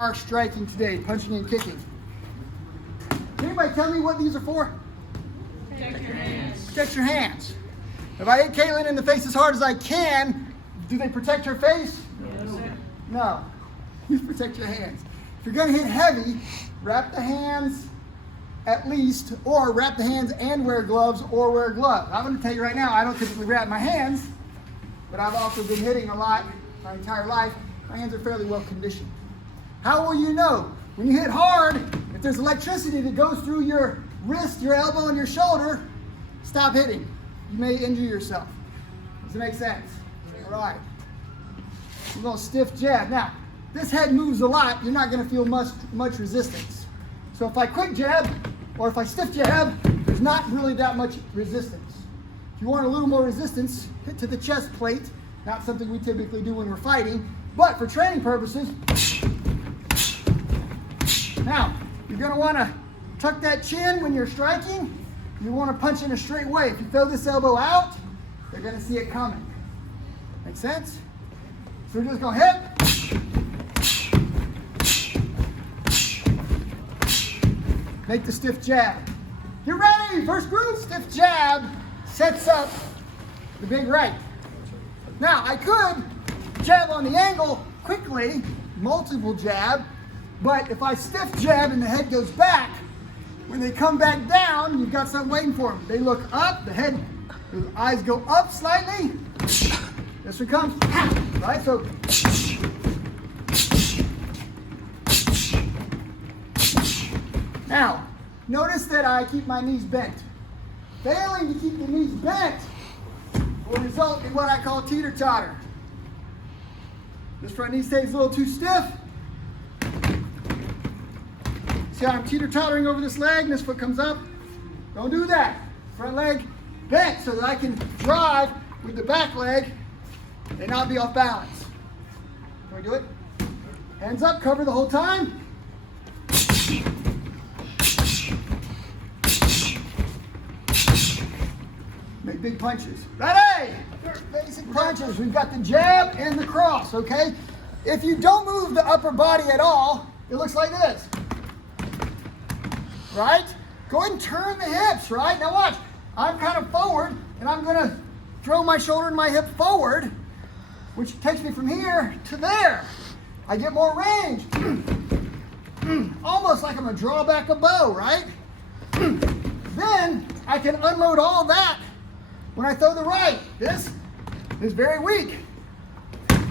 Are striking today, punching and kicking. Can anybody tell me what these are for? Protect your hands. Protect your hands. If I hit Caitlin in the face as hard as I can, do they protect her face? No. You protect your hands. If you're going to hit heavy, wrap the hands at least, or wrap the hands and wear gloves, or wear gloves. I'm going to tell you right now, I don't typically wrap my hands, but I've also been hitting a lot my entire life. My hands are fairly well conditioned. How will you know? When you hit hard, if there's electricity that goes through your wrist, your elbow, and your shoulder, stop hitting. You may injure yourself. Does it make sense? All right. A little stiff jab. Now, this head moves a lot. You're not going to feel much resistance. So if I quick jab, or if I stiff jab, there's not really that much resistance. If you want a little more resistance, hit to the chest plate. Not something we typically do when we're fighting, but for training purposes. Now, you're going to want to tuck that chin when you're striking. You want to punch in a straight way. If you throw this elbow out, they're going to see it coming. Make sense? So we're just going to hit. Make the stiff jab. Get ready. First group, stiff jab sets up the big right. Now, I could jab on the angle quickly, multiple jab, but if I stiff jab and the head goes back, when they come back down, you've got something waiting for them. They look up, the eyes go up slightly. This one comes, right? So, now, notice that I keep my knees bent. Failing to keep the knees bent will result in what I call teeter-totter. This front knee stays a little too stiff. See how I'm teeter-tottering over this leg and this foot comes up? Don't do that. Front leg bent so that I can drive with the back leg and not be off balance. Can we do it? Hands up, cover the whole time. Make big punches. Ready? Basic punches. We've got the jab and the cross, okay? If you don't move the upper body at all, it looks like this. Right? Go ahead and turn the hips, right? Now watch. I'm kind of forward, and I'm going to throw my shoulder and my hip forward, which takes me from here to there. I get more range. Almost like I'm going to draw back a bow, right? Then I can unload all that when I throw the right. This is very weak.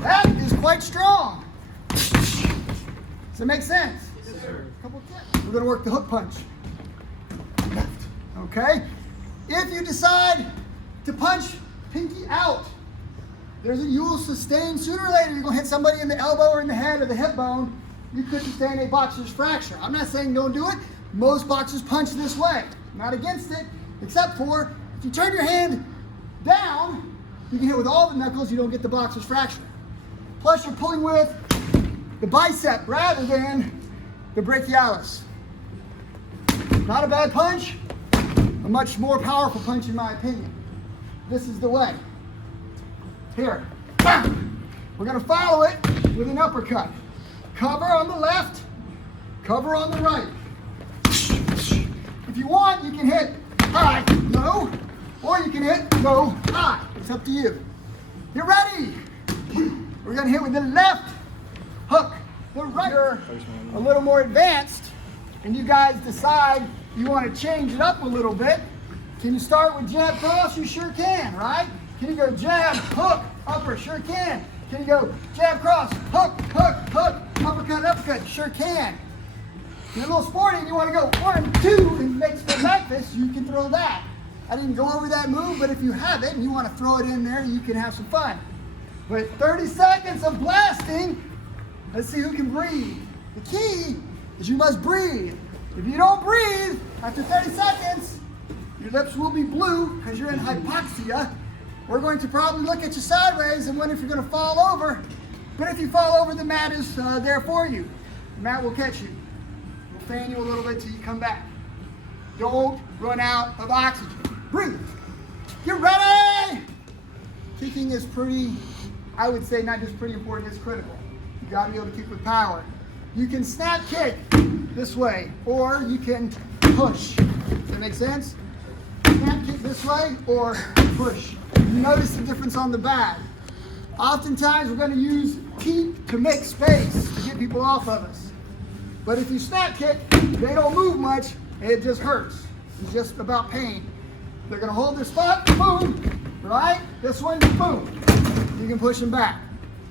That is quite strong. Does it make sense? Yes, sir. Couple tips. We're going to work the hook punch. Left. Okay? If you decide to punch pinky out, you will sustain sooner or later. You're going to hit somebody in the elbow or in the head or the hip bone. You could sustain a boxer's fracture. I'm not saying don't do it. Most boxers punch this way. I'm not against it, except for if you turn your hand down, you can hit with all the knuckles. You don't get the boxer's fracture. Plus, you're pulling with the bicep rather than the brachialis. Not a bad punch, a much more powerful punch in my opinion. This is the way. Here. We're going to follow it with an uppercut. Cover on the left, cover on the right. If you want, you can hit high, low, or you can hit low, high. It's up to you. Get ready. We're going to hit with the left hook. The right. You're a little more advanced, and you guys decide you want to change it up a little bit. Can you start with jab cross? You sure can, right? Can you go jab, hook, upper? Sure can. Can you go jab cross, hook, hook, hook, uppercut, uppercut? Sure can. You're a little sporty and you want to go 1, 2 and make stuff like this, you can throw that. I didn't go over that move, but if you have it and you want to throw it in there, you can have some fun. But 30 seconds of blasting, let's see who can breathe. The key is you must breathe. If you don't breathe, after 30 seconds, your lips will be blue because you're in hypoxia. We're going to probably look at you sideways and wonder if you're going to fall over. But if you fall over, the mat is there for you. The mat will catch you. We'll fan you a little bit till you come back. Don't run out of oxygen. Breathe. Get ready! Kicking is pretty, I would say not just pretty important, it's critical. You got to be able to kick with power. You can snap kick this way, or you can push. Does that make sense? Snap kick this way, or push. You notice the difference on the bag. Oftentimes we're going to use feet to make space to get people off of us. But if you snap kick, they don't move much, and it just hurts. It's just about pain. They're going to hold their spot, boom, right? This one, boom. You can push them back.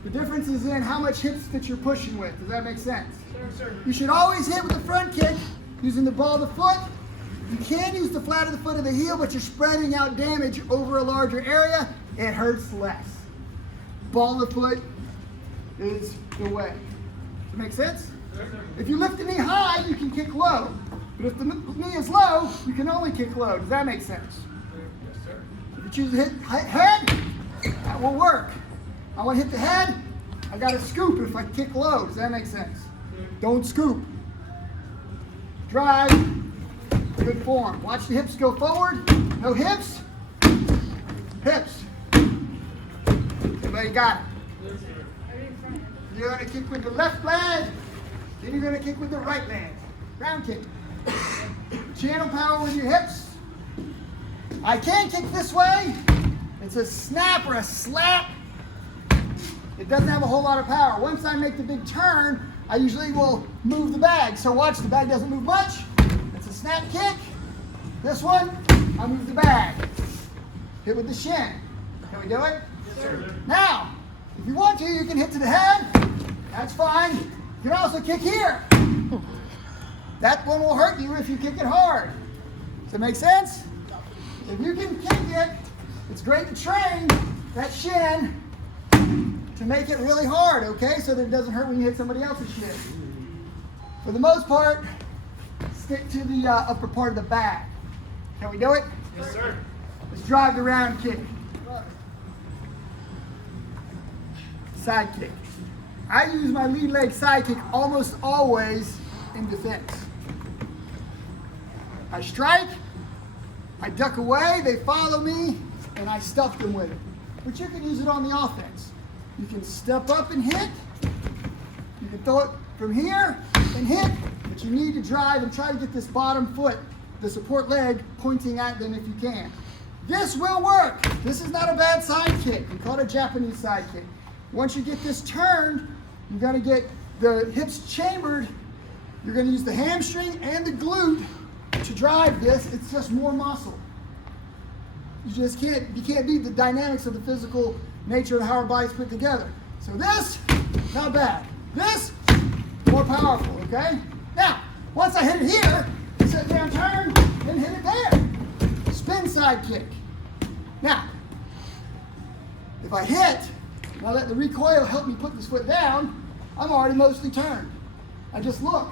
The difference is in how much hips that you're pushing with. Does that make sense? Sure. You should always hit with the front kick using the ball of the foot. You can use the flat of the foot of the heel, but you're spreading out damage over a larger area. It hurts less. Ball of the foot is the way. Does that make sense? If you lift the knee high, you can kick low. But if the knee is low, you can only kick low. Does that make sense? Yes, sir. If you choose to hit head, that will work. I want to hit the head, I got to scoop if I kick low. Does that make sense? Don't scoop. Drive. Good form. Watch the hips go forward. No hips. Hips. Everybody got it? You're going to kick with the left leg, then you're going to kick with the right leg. Round kick. Channel power with your hips. I can kick this way. It's a snap or a slap. It doesn't have a whole lot of power. Once I make the big turn, I usually will move the bag. So watch, the bag doesn't move much. It's a snap kick. This one, I move the bag. Hit with the shin. Can we do it? Yes, sir. Now, if you want to, you can hit to the head. That's fine. You can also kick here. That one will hurt you if you kick it hard. Does that make sense? If you can kick it, it's great to train that shin to make it really hard, okay? So that it doesn't hurt when you hit somebody else's shin. For the most part, stick to the upper part of the bag. Can we do it? Yes, sir. Let's drive the round kick. Side kick. I use my lead leg side kick almost always in defense. I strike, I duck away, they follow me, and I stuff them with it. But you can use it on the offense. You can step up and hit. You can throw it from here and hit, but you need to drive and try to get this bottom foot, the support leg, pointing at them if you can. This will work. This is not a bad side kick. We call it a Japanese side kick. Once you get this turned, you're going to get the hips chambered. You're going to use the hamstring and the glute to drive this. It's just more muscle. You can't beat the dynamics of the physical nature of how our body's put together. So this, not bad. This, more powerful, okay? Now, once I hit it here, sit down, turn, and hit it there. Spin side kick. Now, if I hit, and I let the recoil help me put this foot down, I'm already mostly turned. I just look.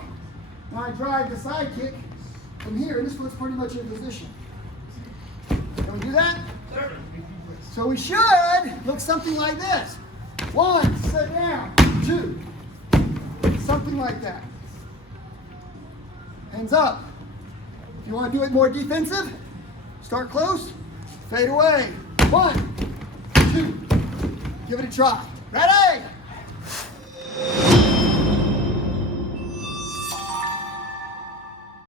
Now I drive the side kick from here, and this foot's pretty much in position. Can we do that? Sir. So we should look something like this. 1, sit down. 2, something like that. Hands up. If you want to do it more defensive, start close, fade away. 1, 2, give it a try. Ready?